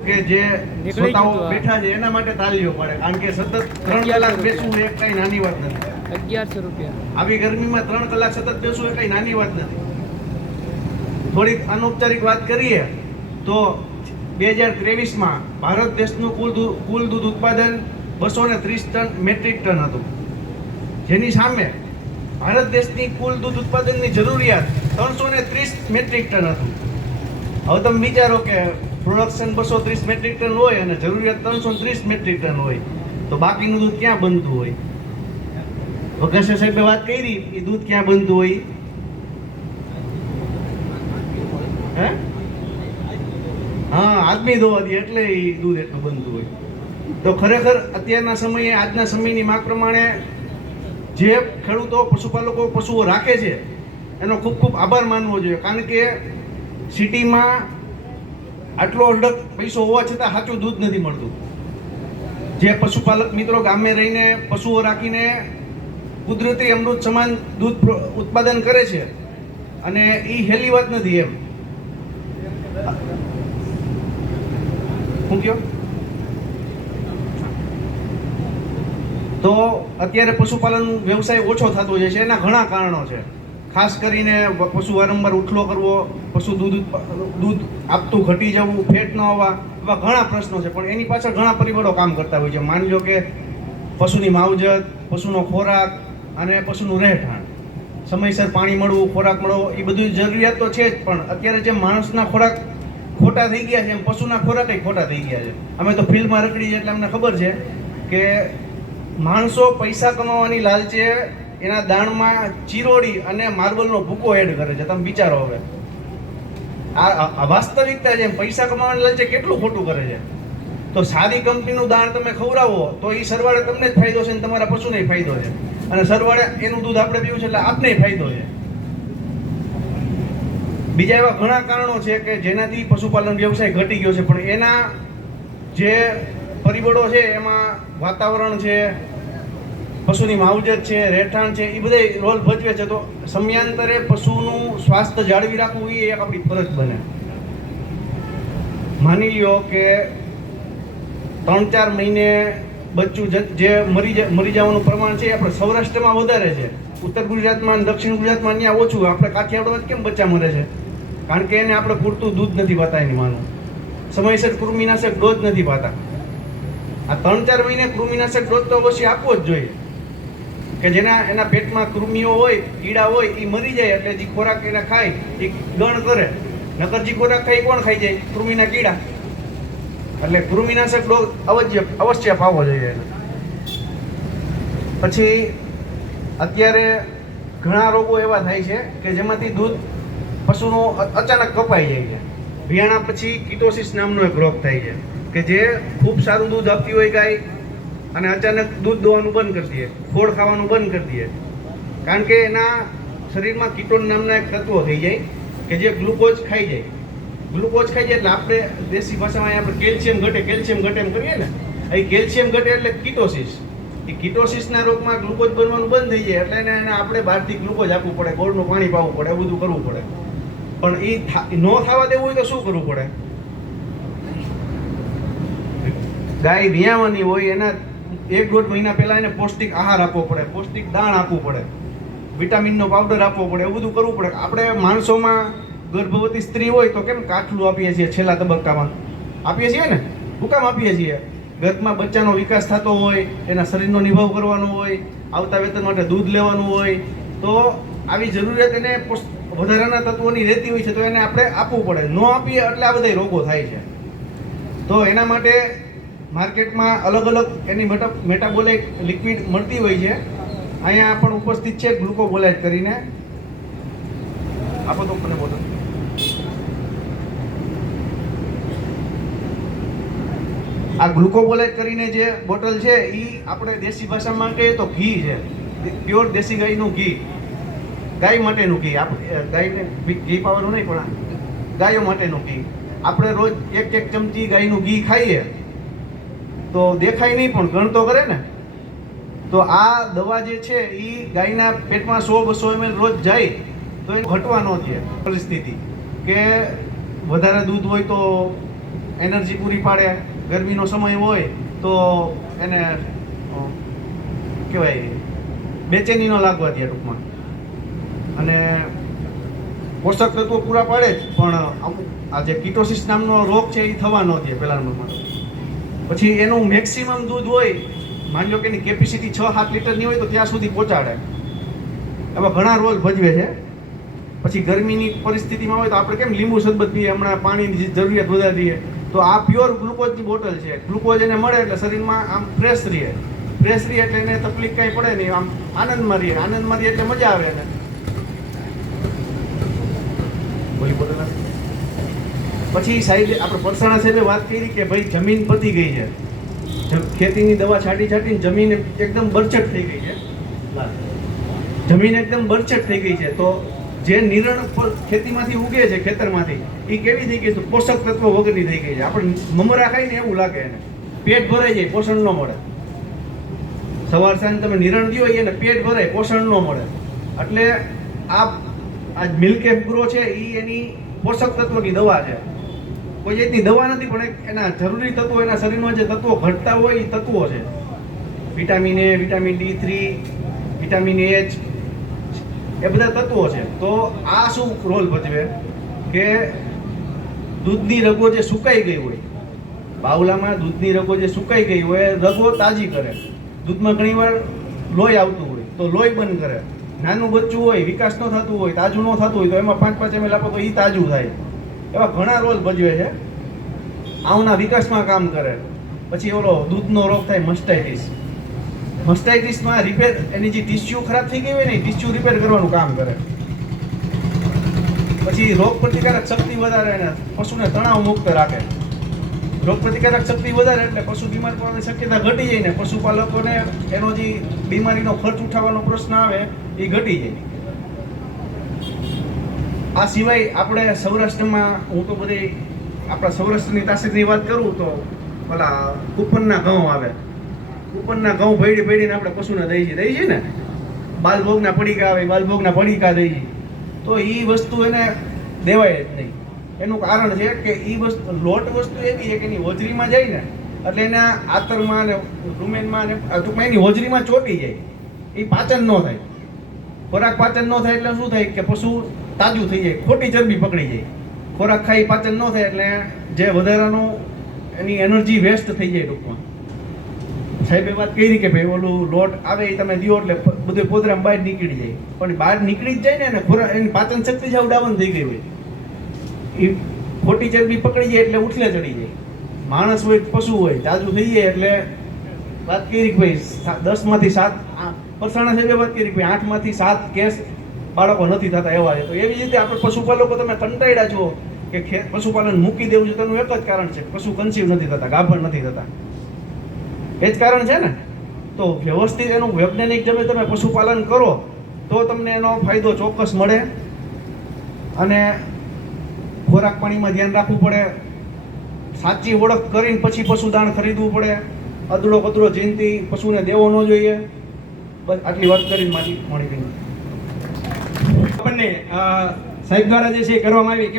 કે જે શ્રોતાઓ બેઠા છે એના માટે તાલીઓ પડે, કારણ કે સતત 3 કલાક બેસવું એ કઈ નાની વાત નથી. 1100 રૂપિયા આવી ગરમીમાં 3 કલાક સતત બેસવું એ કઈ નાની વાત નથી. થોડીક અનૌપચારિક વાત કરીએ તો 2023માં ભારત દેશનું કુલ દૂધ ઉત્પાદન 230 ટન મેટ્રિક ટન હતું, જેની સામે ભારત દેશની કુલ દૂધ ઉત્પાદનની જરૂરિયાત 330 મેટ્રિક ટન હતું. હવે તમે વિચારો કે પ્રોડક્શન 230 મેટ્રિક ટન હોય અને જરૂરિયાત 330 મેટ્રિક ટન હોય, તો બાકીનું દૂધ ક્યાં બનતું હોય? વઘાસિયા સાહેબે વાત કરી, એ દૂધ ક્યાં બનતું હોય? હે? હા, આદમી દોવાથી, એટલે એ દૂધ એટલું બનતું હોય. તો ખરેખર અત્યારના સમયે, આજના સમયની માંગ પ્રમાણે જે ખેડૂતો, પશુપાલકો પશુઓ રાખે છે એનો ખૂબ ખૂબ આભાર માનવો જોઈએ, કારણ કે સિટીમાં આટલો અઢળક પૈસો હોવા છતાં સાચું દૂધ નથી મળતું. જે પશુપાલક મિત્રો ગામે રહીને પશુઓ રાખીને કુદરતી અમૃત સમાન દૂધ ઉત્પાદન કરે છે, અને એ હેલી વાત નથી. એમ શું કહ્યો? તો અત્યારે પશુપાલન વ્યવસાય ઓછો થતો જાય છે. એના ઘણા કારણો છે. ખાસ કરીને પશુ વારંવાર ઉઠલો કરવો, પશુ દૂધ આપતું ઘટી જવું, ફેટ ન આવવા, એવા ઘણા પ્રશ્નો છે. પણ એની પાછળ ઘણા પરિબળો કામ કરતા હોય છે. માની લો કે પશુની માવજત, પશુનો ખોરાક અને પશુનું રહેઠાણ, સમયસર પાણી મળવું, ખોરાક મળવો, એ બધી જરૂરિયાત તો છે જ. પણ અત્યારે જેમ માણસના ખોરાક ખોટા થઈ ગયા છે, એમ પશુના ખોરાક ખોટા થઈ ગયા છે. અમે તો ફિલ્ડમાં રખડી છે એટલે અમને ખબર છે કે માણસો પૈસા કમાવાની લાલચે એના દાણમાં ચીરોડી અને માર્બલનો ભૂકો એડ કરે છે. તમે વિચારો, હવે આ વાસ્તવિકતા છે. પૈસા કમાવાની લાલચે કેટલું ખોટું કરે છે. તો સારી કંપનીનું દાણ તમે ખવડાવો તો એ સરવાળે તમને જ ફાયદો છે અને તમારા પશુને ફાયદો છે, અને સરવાળે એનું દૂધ આપણે પીવું છે એટલે આપને ફાયદો છે. બીજા એવા ઘણા કારણો છે કે જેનાથી પશુપાલન વ્યવસાય ઘટી ગયો છે. પણ એના જે પરિબળો છે એમાં વાતાવરણ છે, પશુની માવજત છે, રહેઠાણ છે, એ બધા રોલ ભજવે છે. તો સમયાંતરે પશુનું સ્વાસ્થ્ય જાળવી રાખવું એ એક આપણી ફરજ બને. માની લ્યો કે 3-4 મહિને બચ્ચું જે મરી જવાનું પ્રમાણ છે આપણે સૌરાષ્ટ્રમાં વધારે છે, ઉત્તર ગુજરાતમાં, દક્ષિણ ગુજરાતમાં ત્યાં ઓછું. આપણે કાઠિયાવાડમાં કેમ બચ્ચા મરે છે? કારણ કે એને આપણે પૂરતું દૂધ નથી પાતા, એની માનું સમયસર કૃમિનાશક ડોઝ નથી પાતા. આ 3-4 મહિને કૃમિનાશક ડોઝ તો અવશ્ય આપવો જ જોઈએ, કે જેના એના પેટમાં કૃમિઓ હોય, કીડા હોય, એ મરી જાય. એટલે જે ખોરાક એને ખાય એ ગણ કરે, નકર જે ખોરાક ખાય કોણ ખાઈ જાય? કૃમિના કીડા. એટલે કૃમિનાશક ડોઝ અવશ્ય પાવો જોઈએ. પછી અત્યારે ઘણા રોગો એવા થાય છે કે જેમાંથી દૂધ પશુનું અચાનક કપાઈ જાય છે. વિયાણા પછી કિટોસિસ નામનો એક રોગ થાય છે કે જે ખૂબ સારું દૂધ આપતી હોય ગાય, અને અચાનક દૂધ દોવાનું બંધ કરી દે, ખોળ ખાવાનું બંધ કરી દે. કારણ કે એના શરીરમાં કીટોન નામના એક તત્વો થઈ જાય કે જે ગ્લુકોઝ ખાઈ જાય. ગ્લુકોઝ ખાઈ જાય એટલે આપણે દેશી ભાષામાં આપણે કેલ્શિયમ ઘટે એમ કરીએ ને, એ કેલ્શિયમ ઘટે એટલે કીટોસિસ. એ કીટોસિસના રોગમાં ગ્લુકોઝ બનવાનું બંધ થઈ જાય એટલે એને આપણે બહારથી ગ્લુકોઝ આપવું પડે, ગોળનું પાણી પાવું પડે, એવું બધું કરવું પડે. પણ એ ન થવા દેવું હોય તો શું કરવું પડે? ગાય વિયાવાની હોય એના 1-1.5 મહિના પહેલા એને પૌષ્ટિક આહાર આપવો પડે, પૌષ્ટિક દાણ આપવું પડે, વિટામિનનો પાવડર આપવો પડે, એવું બધું કરવું પડે. આપણે માણસોમાં ગર્ભવતી સ્ત્રી હોય તો કેમ કાઠલું આપીએ છીએ? છેલ્લા તબક્કામાં આપીએ છીએ ને. શું કામ આપીએ છીએ? ગર્ભમાં બચ્ચાનો વિકાસ થતો હોય, એના શરીરનો નિભાવ કરવાનો હોય, આવતા વેતન માટે દૂધ લેવાનું હોય, તો આવી જરૂરિયાત એને વધારાના તત્વોની રહેતી હોય છે, તો એને આપણે આપવું પડે. ન આપીએ એટલે આ બધા રોગો થાય છે. તો એના માટે માર્કેટમાં અલગ અલગ એની મેટાબોલાઇટ લિક્વિડ મળતી હોય છે. અહીંયા પણ ઉપસ્થિત છે ગ્લુકોબોલાઇટ કરીને. આપો તો મને બોલો. આ ગ્લુકોબોલાઇટ કરીને જે બોટલ છે એ આપણે દેશી ભાષામાં કહીએ તો ઘી છે, પ્યોર દેશી ગાયનું ઘી, ગાય માટેનું ઘી. ગાયને ઘી પાવાનું નહીં, પણ ગાયો માટેનું ઘી. આપણે રોજ 1 ચમચી ગાયનું ઘી ખાઈએ તો દેખાય નહીં પણ ગણ તો કરે ને. તો આ દવા જે છે એ ગાયના પેટમાં 100-200 ml રોજ જાય તો એ ઘટવા ન દે પરિસ્થિતિ. કે વધારે દૂધ હોય તો એનર્જી પૂરી પાડે. ગરમીનો સમય હોય તો એને કહેવાય બેચેની ન લાગવા દે ટૂંકમાં, અને પોષક તત્વો પૂરા પાડે જ. પણ આ જે કીટોસિસ નામનો રોગ છે એ થવા ન દે પહેલા નંબરમાં. પછી એનું મેક્સિમમ દૂધ હોય, માની લો કે એની કેપેસિટી 6-7 લીટરની હોય તો ત્યાં સુધી પહોંચાડે. એવા ઘણા રોલ ભજવે છે. પછી ગરમીની પરિસ્થિતિમાં હોય તો આપણે કેમ લીંબુ શરબત પીએ, હમણાં પાણીની જરૂરિયાત વધારે દઈએ, તો આ પ્યોર ગ્લુકોઝની બોટલ છે. ગ્લુકોઝ એને મળે એટલે શરીરમાં આમ ફ્રેશ રહે એટલે એને તકલીફ કાંઈ પડે નહીં, આમ આનંદમાં રહીએ એટલે મજા આવે એને. પછી સાહેબ આપણે પરસાણા સાહેબે વાત કરી કે ભાઈ જમીન પતી ગઈ છે, ખેતીની દવા છાંટીને જમીન એકદમ બરછટ થઈ ગઈ છે. જમીન એકદમ બરછટ થઈ ગઈ છે. તો જે નિરણ ખેતીમાંથી ઉગે છે, ખેતરમાંથી, એ કેવી થઈ ગઈ છે? પોષક તત્વો વગરની થઈ ગઈ છે. આપણે મમરા ખાઈને એવું લાગે એને, પેટ ભરાઈ જાય, પોષણ ન મળે. સવાર સાંજ તમે નિરણ દો એને પેટ ભરાય, પોષણ ન મળે. એટલે આ મિલ્ક એગ્રો છે એ એની પોષક તત્વોની દવા છે. કોઈ જાતની દવા નથી, પણ એના જરૂરી તત્વો, એના શરીરમાં જે તત્વો ઘટતા હોય એ તત્વો છે. Vitamin A, vitamin D3, vitamin H, એ બધા તત્વો છે. તો આ શું રોલ ભજવે કે દૂધની રગો જે સુકાઈ ગઈ હોય, બાવલામાં દૂધની રગો જે સુકાઈ ગઈ હોય, રગો તાજી કરે. દૂધમાં ઘણીવાર લોહી આવતું હોય તો લોહી બંધ કરે. નાનું બચ્ચું હોય, વિકાસ ન થતું હોય, તાજું ન થતું હોય તો એમાં 5-5 ml આપો તો એ તાજું થાય. એવા ઘણા રોલ ભજવે છે. આવના વિકાસમાં કામ કરે. પછી ઓલો દૂધનો રોગ થાય મસ્ટાઇટિસ. મસ્ટાઇટિસમાં રિપેર, એની જે ટિશ્યુ ખરાબ થઈ ગઈ હોય ને, ટિશ્યુ રિપેર કરવાનું કામ કરે. પછી રોગ પ્રતિકારક શક્તિ વધારે, એને પશુને તણાવ મુક્ત રાખે. રોગ પ્રતિકારક શક્તિ વધારે એટલે પશુ બીમાર પડવાની શક્યતા ઘટી જાય ને પશુપાલકોને એનો જે બીમારીનો ખર્ચ ઉઠાવવાનો પ્રશ્ન આવે એ ઘટી જાય. આ સિવાય આપણે સૌરાષ્ટ્રમાં, હું તો બધી આપણા સૌરાષ્ટ્રની તાસીરની વાત કરું તો પેલા કૂપનના ઘઉં આવે. કૂપનના ઘઉં ભેડીને આપણે પશુને દઈ છીએ ને. બાલભોગના પડીકા આવે, બાલભોગના પડીકા દઈ છીએ. તો એ વસ્તુ એને દેવાય જ નહીં. એનું કારણ છે કે એ વસ્તુ, લોટ વસ્તુ એવી છે કે એની હોજરીમાં જાય ને એટલે એના આતરમાં ને રૂમેનમાં ને ટૂંકમાં એની હોજરીમાં ચોંટી જાય, એ પાચન ન થાય. ખોરાક પાચન ન થાય એટલે શું થાય કે પશુ તાજું થઈ જાય, ખોટી ચરબી પકડી જાય. ખોરાક ખાઈ પાચન ન થાય એટલે જે વધારાનું એની એનર્જી વેસ્ટ થઈ જાય ટૂંકમાં. સાહેબે વાત કરી કે ભાઈ ઓલું લોટ આવે એ તમે દો એટલે બધું પોદરામાં બહાર નીકળી જાય. પણ બહાર નીકળી જ જાય ને, અને ખોરાક એની પાચન શક્તિ સાવ ડાઉન થઈ ગઈ હોય, એ ખોટી ચરબી પકડી જાય એટલે ઉઠલે ચડી જાય. માણસ હોય, પશુ હોય, તાજું થઈ જાય એટલે વાત કરી કે ભાઈ 10માંથી 7, પરસાણા સાહેબે વાત કરી કે ભાઈ 8માંથી 7 કેસ બાળકો નથી થતા એવા છે. તો એવી રીતે આપણે પશુપાલકો તમે કંટાળ્યા છો કે પશુપાલન મૂકી દેવું છે, તેનું એક જ કારણ છે, પશુ કન્સીવ નથી થતા, ગાભણ નથી થતા. એ જ કારણ છે ને. તો વ્યવસ્થિત એનું વૈજ્ઞાનિક તમે પશુપાલન કરો તો તમને એનો ફાયદો ચોક્કસ મળે. અને ખોરાક પાણીમાં ધ્યાન રાખવું પડે. સાચી ઓળખ કરીને પછી પશુદાણ ખરીદવું પડે. અદડો કદડો ચીનથી પશુને દેવો ન જોઈએ. બસ આટલી વાત કરીને મારી મોડી આપણને સાહેબ દ્વારા જે છે કરવામાં આવી.